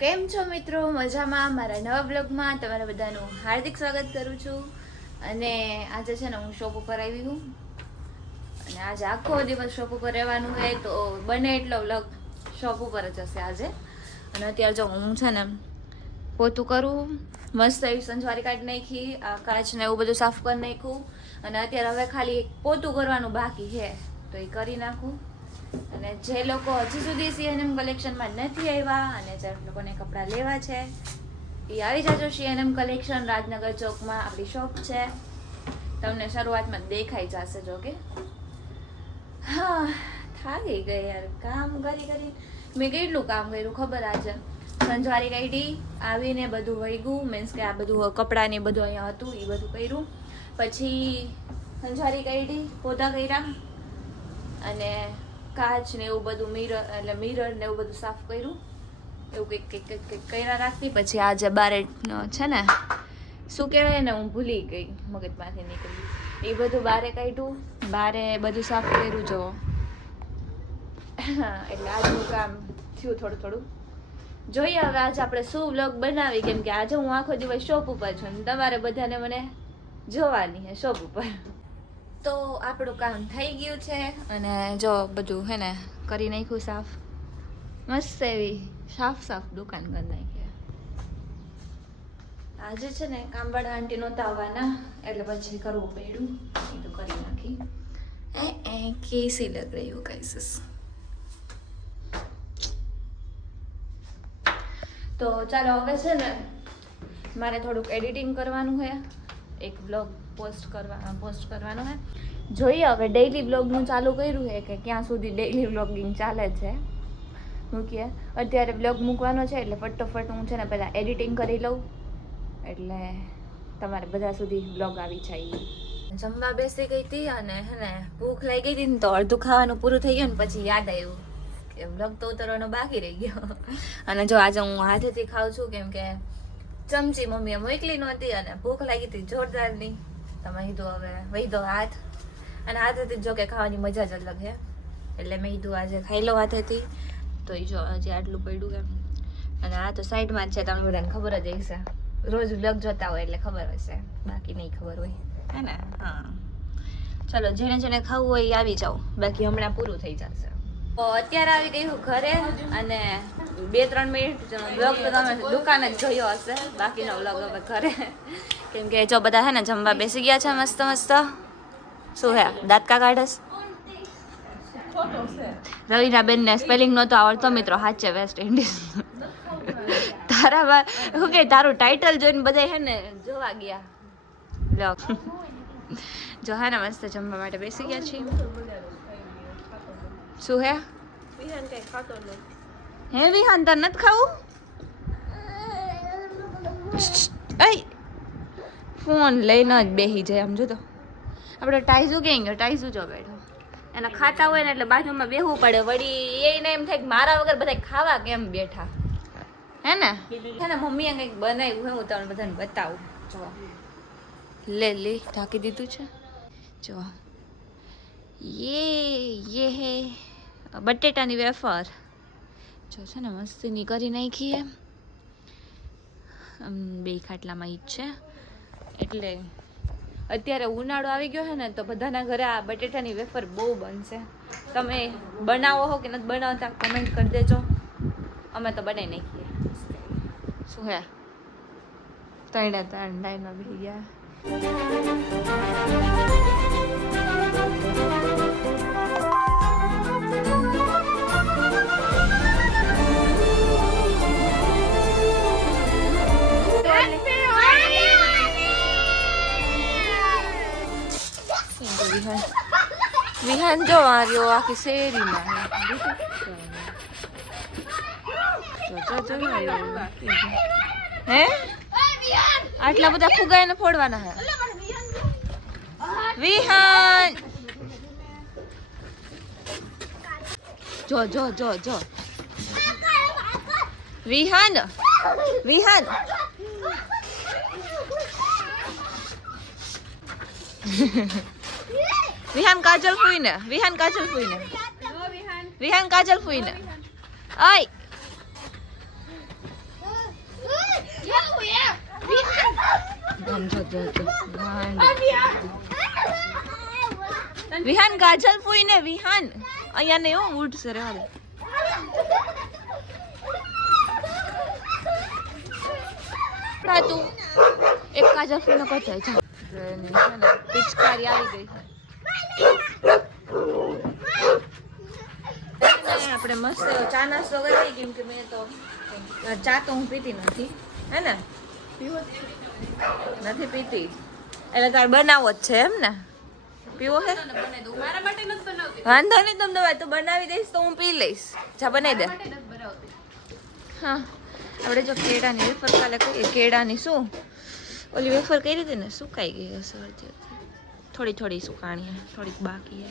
કેમ છો મિત્રો? મજામાં? મારા નવા બ્લોગમાં તમારા બધાનું હાર્દિક સ્વાગત કરું છું. અને આજે છે ને હું શોપ ઉપર આવી છું અને આજે આખો દિવસ શોપ ઉપર રહેવાનું હોય તો બને એટલો વ્લોગ શોપ ઉપર જ હશે આજે. અને અત્યારે જો હું છે ને પોતું કરું, મસ્ત એવી સંજવારી કાઢી નાખી, આ કાચ ને એવું બધું સાફ કરી નાખ્યું અને અત્યારે હવે ખાલી પોતું કરવાનું બાકી છે તો એ કરી નાખું. અને જે લોકો હજી સુધી સીએનએમ કલેક્શનમાં નથી આવ્યા અને જે લોકોને કપડાં લેવા છે એ આવી જાજો સીએનએમ કલેક્શન, રાજનગર ચોકમાં આપણી શોપ છે. તમને શરૂઆતમાં દેખાઈ જશે. જો કે હા, થાકી ગઈ યાર, કામ કરી મેં કેટલું કામ કર્યું ખબર? આજે સંજવારી કાઢી, આવીને બધું વળગ્યું, મીન્સ કે આ બધું કપડાં ને બધું અહીંયા હતું એ બધું કર્યું, પછી સંજવારી કાઢી, પોતા કર્યા અને કાચ ને એવું બધું મિરર ને એવું બધું સાફ કર્યું. એવું કંઈક કર્યા રાખતી. પછી આજે બારે છે ને શું કહેવાય ને, હું ભૂલી ગઈ, મગજમાંથી નીકળી. એ બધું બારે કાઢ્યું, બારે બધું સાફ કર્યું. જો એટલે આજનું કામ થયું થોડું. જોઈએ હવે આજે આપણે શું વ્લોગ બનાવી, કેમ કે આજે હું આખો દિવસ શોપ ઉપર છું અને તમારે બધાને મને જોવાની છે શોપ ઉપર. તો આપણું કામ થઈ ગયું છે અને જો બધું હે ને કરી નાખ્યું સાફ, મસ્ત એવી સાફ દુકાન કરી નાખી. આજે છે ને કામવાળા આંટી નહોતા આવવાના એટલે પછી કરવું પડ્યું, એ તો કરી નાખી. કેસી લગ રહી હો ગાઈસ. તો ચાલો હવે છે ને મારે થોડુંક એડિટિંગ કરવાનું છે, એક બ્લોગ પોસ્ટ કરવાનો છે. જોઈએ હવે ડેઈલી બ્લોગનું ચાલુ કર્યું છે કે ક્યાં સુધી ડેઈલી બ્લોગિંગ ચાલે છે. મૂકીએ અત્યારે બ્લોગ મૂકવાનો છે એટલે ફટોફટ હું છે ને પહેલાં એડિટિંગ કરી લઉં એટલે તમારે બધા સુધી બ્લોગ આવી જાય. જમવા બેસી ગઈ હતી અને હે ને ભૂખ લાગી ગઈ હતી ને તો અડધું ખાવાનું પૂરું થઈ ગયું ને પછી યાદ આવ્યું કે બ્લોગ તો ઉતરવાનો બાકી રહી ગયો. અને જો આજે હું હાથેથી ખાઉં છું કેમ કે ચમચી મમ્મીએ મોકલી નહોતી અને ભૂખ લાગી હતી જોરદારની. તમે કીધું હવે વહીદો હાથ, અને હાથેથી જો કે ખાવાની મજા જ અલગ છે એટલે મેં કીધું આજે ખાઈ લો હાથેથી. તો એ જો હજી આટલું પડ્યું એમ. અને આ તો સાઈડમાં જ છે, તમને બધાને ખબર જ હશે, રોજ બ્લોગ જોતા હોય એટલે ખબર હશે, બાકી નહીં ખબર હોય હે ને. હા ચલો, જેને ખાવું હોય એ આવી જાઓ, બાકી હમણાં પૂરું થઈ જશે. તો અત્યારે આવી ગઈ હું ઘરે અને 2-3 મિનિટ બ્લોગ તો તમે દુકાન જ જોયો હશે, બાકીનો બ્લોગ હવે ઘરે. કેમ કે જો બધા હે ને જમવા બેસી ગયા છે મસ્ત. શું હે દાંત કા કાઢસ? રવિના બેન ને સ્પેલિંગ નહોતો આવડતો મિત્રો, સાચે વેસ્ટ ઇન્ડિઝ. તારા શું કે તારું ટાઇટલ જોઈને બધા હે ને જોવા ગયા બ્લોગ. જો હે ને મસ્ત જમવા માટે બેસી ગયા છીએ. શું હે વિહાન તાર નથી ખાવું? ફોન લઈને જ બેસી જાય આમ. જો તો આપણે ટાઈઝુ ક્યાં ગયો? ટાઈઝુ જો બેઠો, એના ખાતા હોય ને એટલે બાજુમાં બેસવું પડે. વળી એને એમ થાય કે મારા વગર બધા ખાવા કેમ બેઠા હે ને. મમ્મીએ કંઈક બનાવ્યું હે, હું તમને બધાને બતાવું. જો લે ઢાંકી દીધું છે. જો યે હે બટેટાની વેફર. જો છે ને મસ્તીની કરી નાખી એમ. બે ખાટલામાં ઈ જ છે એટલે અત્યારે ઉનાળો આવી ગયો છે ને તો બધાના ઘરે આ બટેટાની વેફર બહુ બનશે. તમે બનાવો હો કે નથી બનાવતા કમેન્ટ કરી દેજો, અમે તો બનાવી નાખીએ. શું હે ત્રણ ડાયમાં બેસી ગયા. વિહાન જો આવ્યો આખી શેરીમાં. હે આટલા બધા ફુગા એને ફોડવાના હે વિહાન. જો વિહાન વિહાન કાજલ ફૂઈને, વિહાન કાજલ ફૂઈને. ઓય વિહાન કાજલ ફૂઈ ને વિહાન અહીંયા ને એવું ઉડશે રે હાલે તું એક કાજલ ફૂઈ નો કચાય છે પિચકારી આવી ગઈ આપણે મસ્ત ચા નાસ્તો કરી કેમ કે મેં તો ચા તો હું પીતી નથી હે ને નથી પીતી એટલે તાર બનાવો જ છે એમ ને પીવો હે વાંધો નહીં તમને તો બનાવી દઈશ તો હું પી લઈશ ચા બનાવી દે હા આપણે જો કેળાની વેફર કાલે કહીએ કેળાની શું ઓલી વેફર કરી હતી ને સુકાઈ ગઈ હશે થોડી થોડી સુકાણી હે થોડીક બાકી હે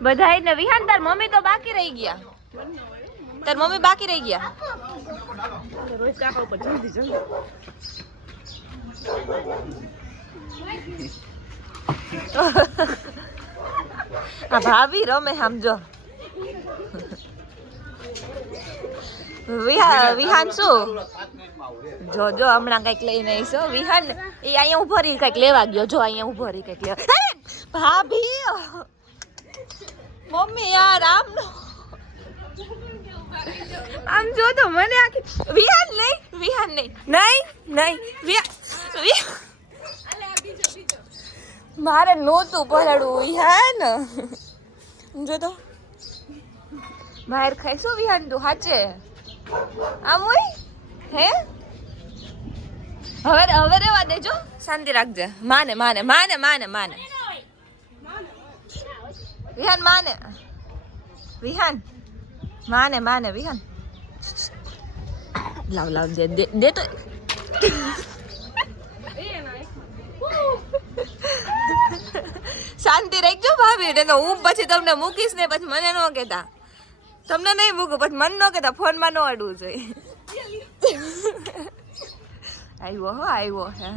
બધાય ને વિહાન તાર મમ્મી તો બાકી રહી ગયા તાર મમ્મી બાકી રહી ગયા રોજ કાકા ઉપર જલ્દી જલ્દી આ ભાભી રમે સમજો વિહાન શું જો જો હમણાં કઈક લઈને આવીશો વિહાન એ અહીંયા ઉભો રહી કઈક લેવા ગયો જો અહીંયા ઉભો રહી કઈક લેવા ભાભી મમ્મી યાર આમ આમ જો તો મને આખી વિહાન નહીં નહીં મારે નહોતું પલડવું વિહાન જો તો બહાર ખાઈશું વિહાન તું હાચે આમ હોય હે હવે રેવા દેજો શાંતિ રાખજે માને વિહાન માને વિહાન લાવ દે તો શાંતિ રાખજો ભાભી ને હું પછી તમને મૂકીશ ને પછી મને ન કહેતા તમને નહીં મૂકું પછી મને ન કહેતા ફોનમાં ન અડવું જોઈએ આવ્યો હે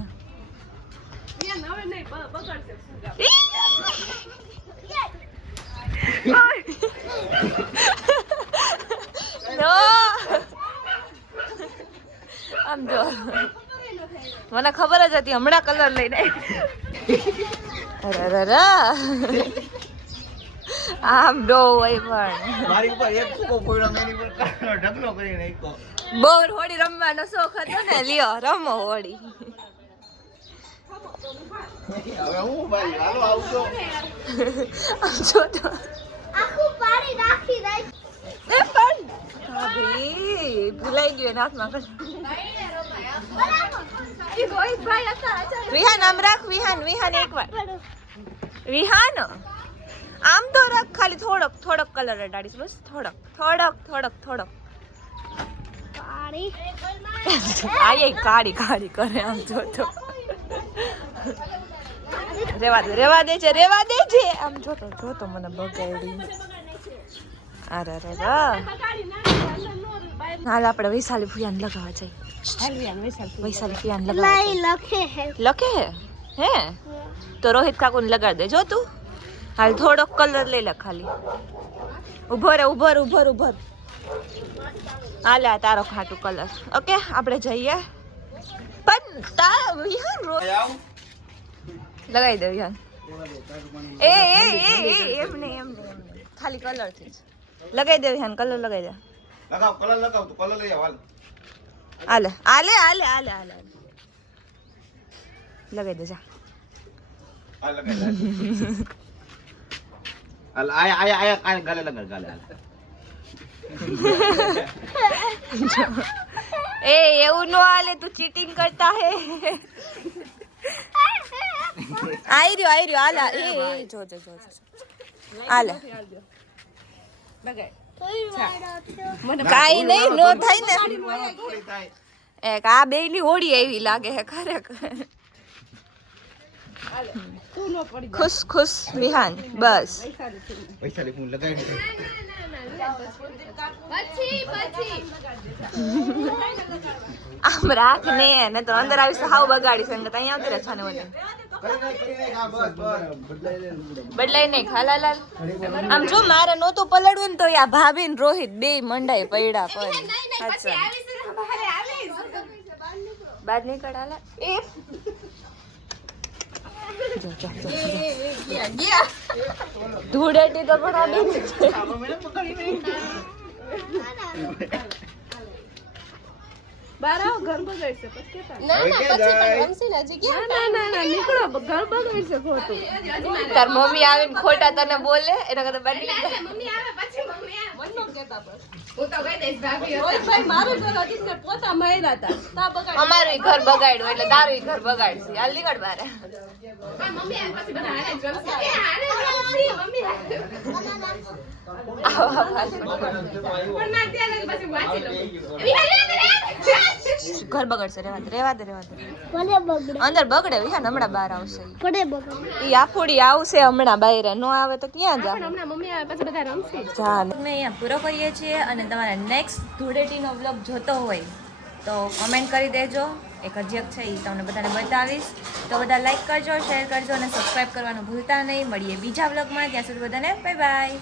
આમ જો મને ખબર જ હતી હમણાં કલર લઈને અરે આમ ડો હોય પણ મારી ઉપર એક કૂકો કોઈનો મેની પર કાળો ઢગલો કરી નાખ્યો બહુ હોડી રમવાનો શોખ હતો ને લ્યો રમો હોડી હવે હું ભાઈ હાલો આવજો જો તો આખું પાણી નાખી દઈ એ પણ ભાભી ભૂલાઈ ગયો નાથમાં વિહાન આમ રાખ વિહાન એકવાર વિહાન આમ તો રાખ ખાલી થોડોક કલર અડાડીશ બસ થોડોક પાણી આયે કાળી કરે આમ જો તો રેવા દે છે આમ જો તો મને બગાડી અરે હાલ આપણે વૈશાલી ફુયાન લગાવવા જઈએ વૈશાલી ફુયાન લગાવવા લખે હે તો રોહિત કાકુ ને લગાડ દે જો તું હાલ થોડોક કલર લઈ લે ખાલી ઉભર હાલે આ તારો ખાટું કલર ઓકે આપણે જઈએ પણ વિહાન લગાવી દે વિહાન એ એમ નહીં ખાલી કલર થી લગાવી દે વિહાન કલર લગાવી દે લગાવ તું કલર લઈ આવ આલે લગાવી દે જા આ લગાઈ હાલ આયા ગાલે લગાડ એ એવું નો હાલે તું ચીટિંગ કરતા હે આઈ રહ્યો આલા એ જો આલે કાઈ નહીં નો થાય ને એક આ બેયની હોડી આવી લાગે હે ખરેખર તું નો ખુશ ખુશ વિહાન બસ પૈસા ફોન લગાવી આમ રાખ ને તો અંદર આવીશ તો હાવ બગાડીશ અંગત અહીંયા આવતી રહે છાને મને બદલાઈ નહીં ખાલાલાલ આમ જો મારે નહોતું પલડવું ને તો આ ભાભી ને રોહિત બે મંડાઈ પડ્યા પણ બાદ નીકળ હાલા એ ધૂળેટી તો પણ આડી તાર મમ્મી આવીને ખોટા તને બોલે એના કરતા બારી અમારું ઘર બગાડ્યું એટલે તારું ઘર બગાડશે હાલ નીકળ બારે ઘર બગડશે રેવા દે અંદર બગડે વિહાન હમણાં બહાર આવશે ઈ આફુડી આવશે હમણાં બહાર નો આવે તો ક્યાં જા મેં અહીંયા પૂરો કરીએ છીએ અને તમારે નેક્સ્ટ ધૂળેટીનો વ્લોગ જોતો હોય તો કમેન્ટ કરી દેજો એક હજી છે એ તમને બધાને બતાવીશ તો બધા લાઈક કરજો શેર કરજો અને સબસ્ક્રાઈબ કરવાનું ભૂલતા નહીં મળીએ બીજા વ્લોગમાં ત્યાં સુધી બધાને બાય બાય